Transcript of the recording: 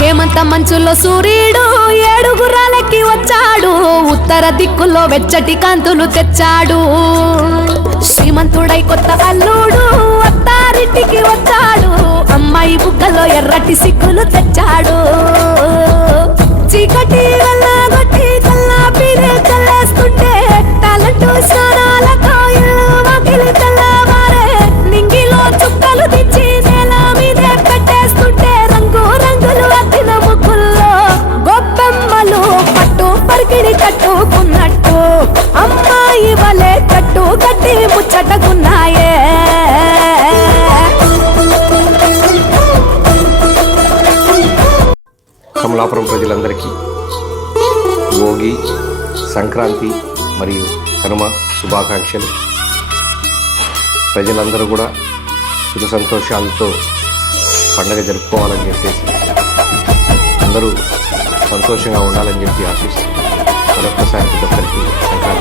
హేమంత మంచులో సూర్యుడు ఏడుగురాలకి వచ్చాడు, ఉత్తర దిక్కులో వెచ్చటి కాంతులు తెచ్చాడు. శ్రీమంతుడై కొత్త అల్లుడు అత్తారింటికి వచ్చాడు, అమ్మాయి బుగ్గలో ఎర్రటి సిగ్గులు తెచ్చాడు. చీకటి వెళ్ళగొట్టి కల్లాపిరే చల్లేస్తుంటే టాలెంట్ స్నానాలతో ఇల్లు వాకిలి తెల్లవారే, నింగిలో చుక్కలు తెచ్చి నేల మీదే పెట్టేస్తుంటే రంగు రంగులు అద్దిన ముగ్గుల్లో గొప్పెమ్మలు పట్టు పరికిణి కట్టుకున్నట్టు అమ్మాయి వలే కట్టు కట్టి ముచ్చటకున్నాయే. కమలాపురం ప్రజలందరికీ భోగి, సంక్రాంతి మరియు కనుమ శుభాకాంక్షలు. ప్రజలందరూ కూడా సుఖ సంతోషాలతో పండగ జరుపుకోవాలని చెప్పేసి అందరూ సంతోషంగా ఉండాలని చెప్పి ఆశిస్తూ మరొక్కసారి ప్రతి ఒక్కరికి సంక్రాంతి